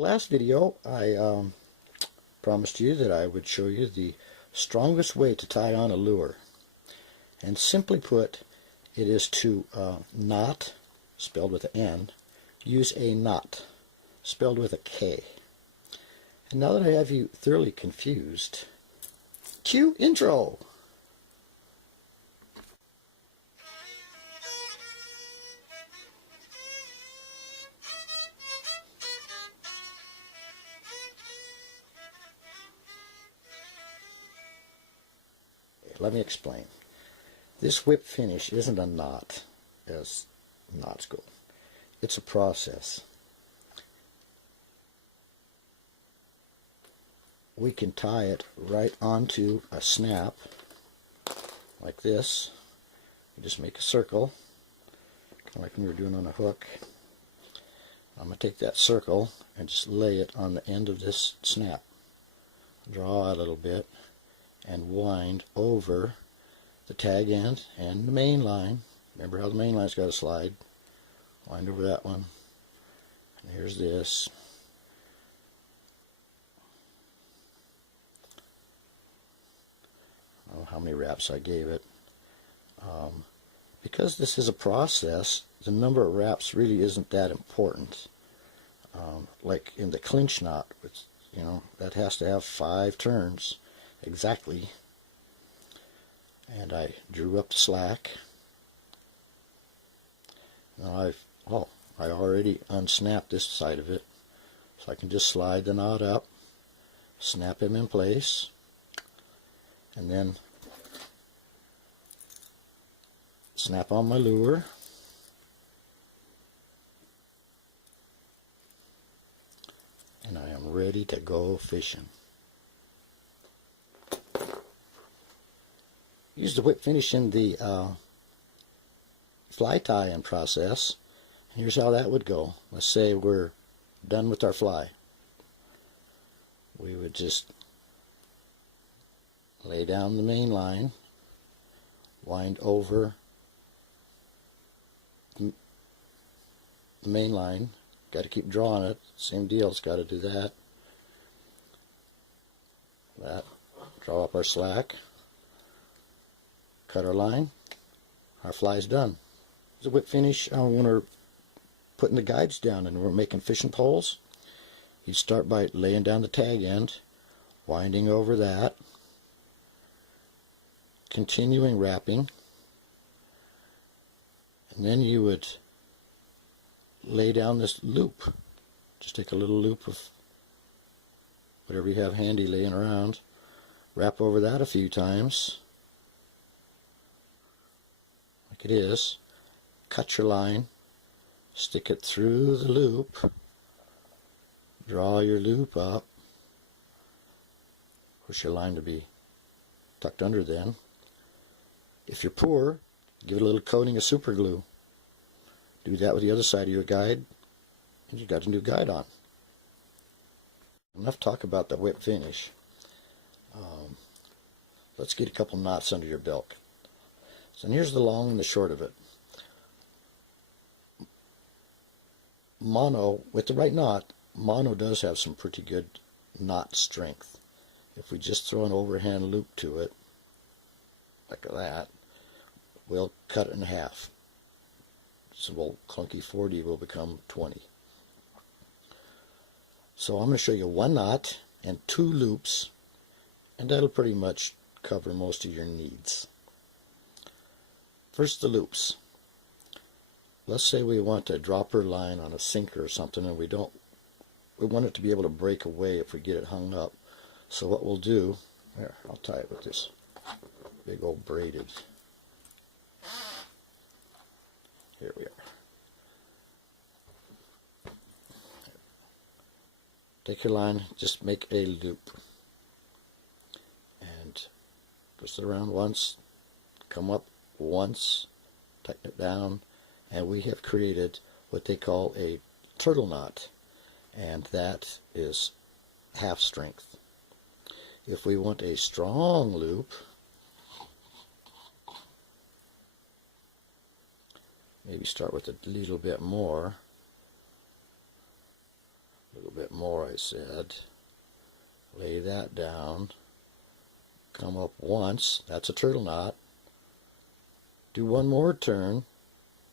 Last video I promised you that I would show you the strongest way to tie on a lure, and simply put it is to knot, spelled with an N, use a knot spelled with a K. And now that I have you thoroughly confused, cue intro. Let me explain. This whip finish isn't a knot, as knots go. It's a process. We can tie it right onto a snap, like this. You just make a circle, kind of like when you're doing on a hook. I'm going to take that circle and just lay it on the end of this snap. Draw out a little bit and wind over the tag end and the main line. Remember how the main line's got to slide. Wind over that one. And here's this. I don't know how many wraps I gave it. Because this is a process, the number of wraps really isn't that important. Like in the clinch knot, which, that has to have 5 turns exactly. And I drew up the slack. Now I already unsnapped this side of it, so I can just slide the knot up, snap him in place, and then snap on my lure. And I am ready to go fishing. Use the whip finish in the fly tie-in process. Here's how that would go. Let's say we're done with our fly. We would just lay down the main line, wind over the main line. Got to keep drawing it. Same deal. It's got to do that. Draw up our slack. Cut our line. Our fly's done. The whip finish when we're putting the guides down and we're making fishing poles, you start by laying down the tag end, winding over that, continuing wrapping, and then you would lay down this loop. Just take a little loop of whatever you have handy laying around, wrap over that a few times, like it is, cut your line, stick it through the loop, draw your loop up, push your line to be tucked under then. If you're poor, give it a little coating of super glue. Do that with the other side of your guide, and you got a new guide on. Enough talk about the whip finish. Let's get a couple knots under your belt. So here's the long and the short of it. Mono, with the right knot, mono does have some pretty good knot strength. If we just throw an overhand loop to it, like that, we'll cut it in half. So clunky 40 will become 20. So I'm going to show you one knot and 2 loops, and that'll pretty much cover most of your needs. First, the loops. Let's say we want a dropper line on a sinker or something, and we want it to be able to break away if we get it hung up. So what we'll do, here, I'll tie it with this big old braided. Here we are. Take your line, just make a loop, and twist it around once, come up once, tighten it down, and we have created what they call a turtle knot, and that is half strength. If we want a strong loop, maybe start with a little bit more, A little bit more, I said. Lay that down. Come up once. That's a turtle knot. Do one more turn.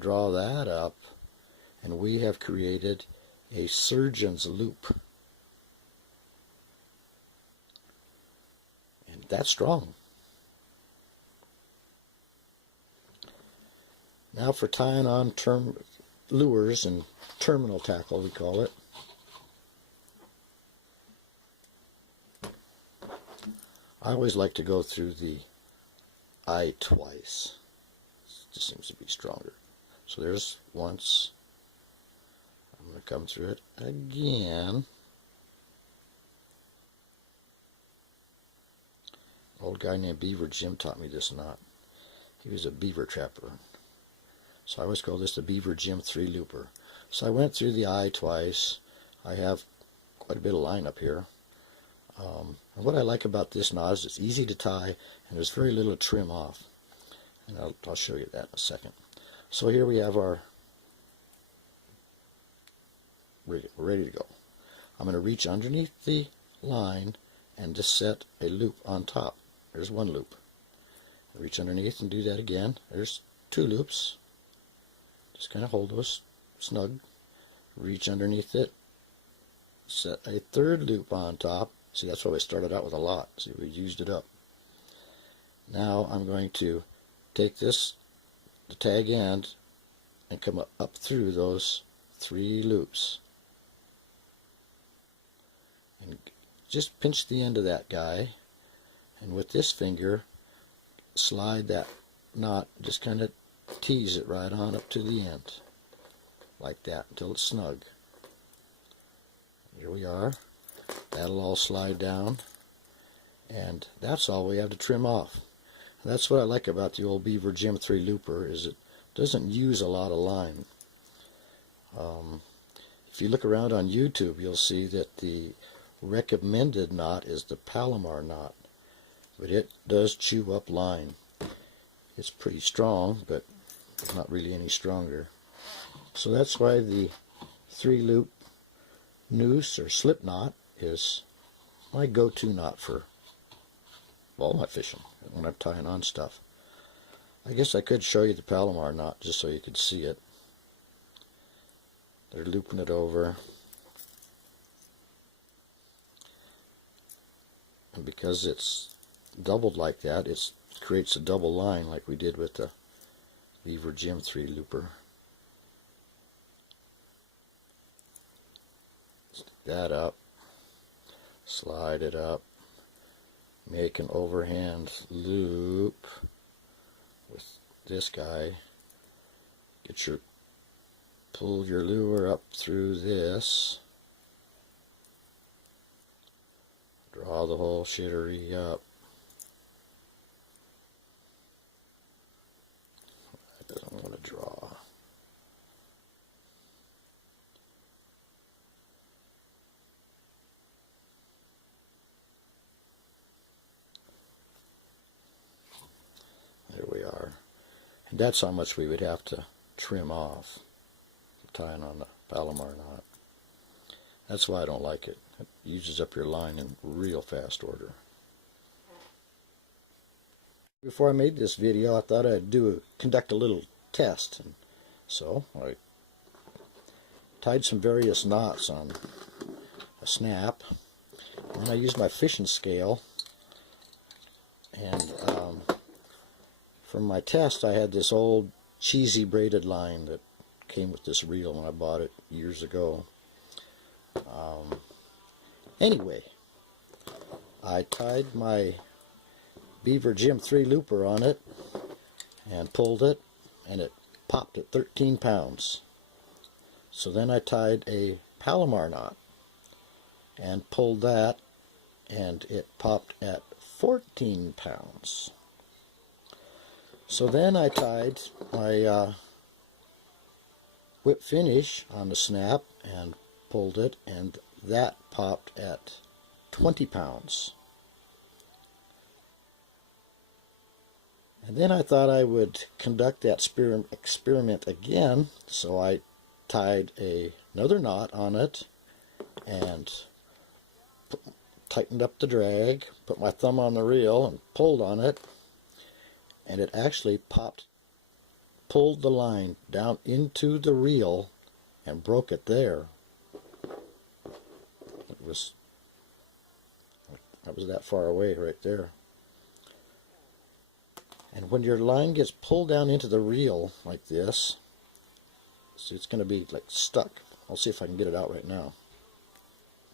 Draw that up. And we have created a surgeon's loop. And that's strong. Now for tying on lures and terminal tackle, we call it. I always like to go through the eye twice. It just seems to be stronger. So there's once. I'm going to come through it again. An old guy named Beaver Jim taught me this knot. He was a beaver trapper. So I always call this the Beaver Jim 3-looper. So I went through the eye twice. I have quite a bit of line up here. And what I like about this knot is it's easy to tie and there's very little trim off. And I'll show you that in a second. So here we have our, we're ready to go. I'm going to reach underneath the line and just set a loop on top. There's one loop. Reach underneath and do that again. There's 2 loops. Just kind of hold those snug. Reach underneath it. Set a 3rd loop on top. See, that's why we started out with a lot. See, we used it up. Now I'm going to take this, the tag end, and come up through those 3 loops. And just pinch the end of that guy. And with this finger, slide that knot, just kind of tease it right on up to the end. Like that, until it's snug. Here we are. That'll all slide down. And that's all we have to trim off. That's what I like about the old Beaver Jim 3-looper, is it doesn't use a lot of line. If you look around on YouTube, you'll see that the recommended knot is the Palomar knot. But it does chew up line. It's pretty strong, but not really any stronger. So that's why the 3-loop noose or slip knot is my go-to knot for all my fishing when I'm tying on stuff. I guess I could show you the Palomar knot just so you could see it. They're looping it over. And because it's doubled like that, it creates a double line like we did with the Beaver Jim 3-looper. Stick that up, slide it up, make an overhand loop with this guy. Pull your lure up through this. Draw the whole shittery up. I don't want to draw. There we are. And that's how much we would have to trim off tying on the Palomar knot. That's why I don't like it. It uses up your line in real fast order. Before I made this video, I thought I'd conduct a little test. And so I tied some various knots on a snap. And I used my fishing scale. And from my test, I had this old cheesy braided line that came with this reel when I bought it years ago. Anyway, I tied my Beaver Jim 3-looper on it and pulled it, and it popped at 13 pounds. So then I tied a Palomar knot and pulled that, and it popped at 14 pounds. So then I tied my whip finish on the snap and pulled it, and that popped at 20 pounds. And then I thought I would conduct that experiment again, so I tied another knot on it and tightened up the drag, put my thumb on the reel and pulled on it, and it actually pulled the line down into the reel and broke it there. That was that far away right there. And when your line gets pulled down into the reel like this, see, it's going to be like stuck. I'll see if I can get it out right now.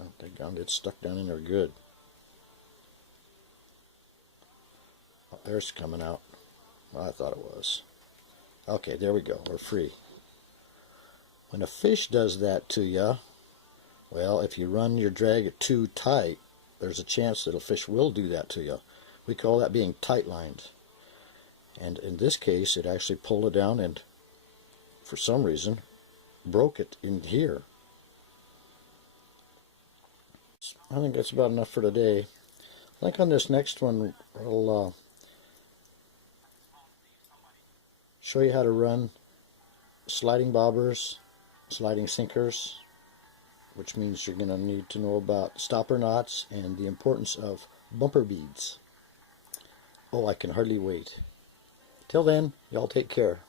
Oh, daggone, it's stuck down in there good. Oh, there's coming out. Well, I thought it was. Okay, there we go. We're free. When a fish does that to you, well, if you run your drag too tight, there's a chance that a fish will do that to you. We call that being tight-lined. And in this case, it actually pulled it down and, for some reason, broke it in here. I think that's about enough for today. I think on this next one, I'll show you how to run sliding bobbers, sliding sinkers, which means you're going to need to know about stopper knots and the importance of bumper beads. Oh, I can hardly wait. Till then, y'all take care.